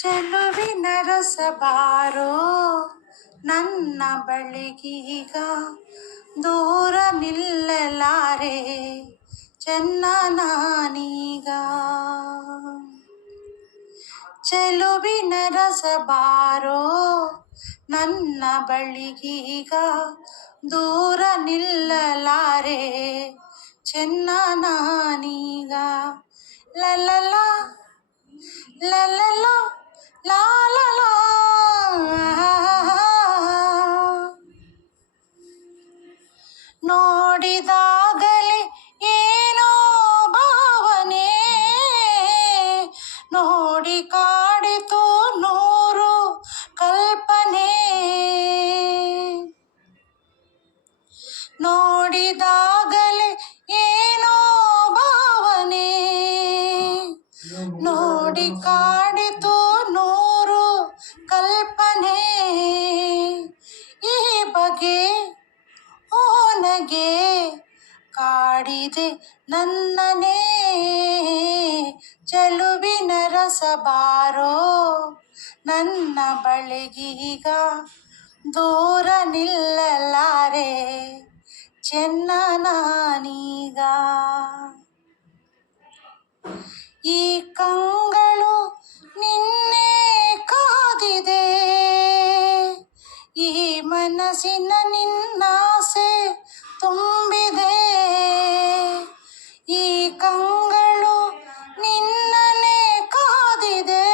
ಚೆಲುವಿನ ರಸಬಾರೋ ನನ್ನ ಬಳಿಗೀಗ ದೂರ ನಿಲ್ಲಲಾರೆ ಚೆನ್ನ ನಾನೀಗ. ಚೆಲುವಿನ ರಸಬಾರೋ ನನ್ನ ಬಳಿಗೀಗ ದೂರ ನಿಲ್ಲಲಾರೆ ಚೆನ್ನ ನಾನೀಗ. ಲಲಲ ನೋಡಿದಾಗಲೇ ಏನೋ ಭಾವನೆ. ನೋಡಿ ಕಾಡಿತು ನೂರು ಕಲ್ಪನೆ. ನೋಡಿದಾಗಲೇ ಏನೋ ಭಾವನೆ. ನೋಡಿ ಕಾಡಿತು ಓನಗೆ ಕಾಡಿದೆ ನನ್ನನೇ ಚೆಲುವಿನ ರಸಬಾರೋ ನನ್ನ ಬಳಿಗೀಗ ದೂರ ನಿಲ್ಲಲಾರೆ. ಚೆನ್ನ ನಾನೀಗ ಈ ಕಂಗಳು ನಿನ್ನೆ ಕಾದಿದೆ. ಈ ಮನಸ್ಸಿನ ನಿನ್ನಾಸೆ ತುಂಬಿದೆ. ಈ ಕಂಗಳು ನಿನ್ನನೆ ಕಾದಿದೆ.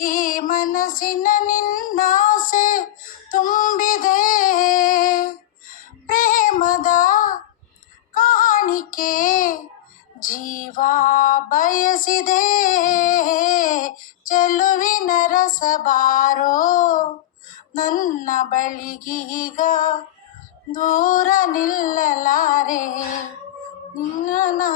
ಈ ಮನಸ್ಸಿನ ನಿನ್ನಾಸೆ ತುಂಬಿದೆ. ಪ್ರೇಮದ ಕಾಣಿಕೆ ಜೀವ ಬಯಸಿದೆ. ಚೆಲುವಿನ ರಸಬಾರೋ ನನ್ನ ಬಳಿಗೀಗ ದೂರ ನಿಲ್ಲಲಾರೆ ನಿನ್ನ ನಾ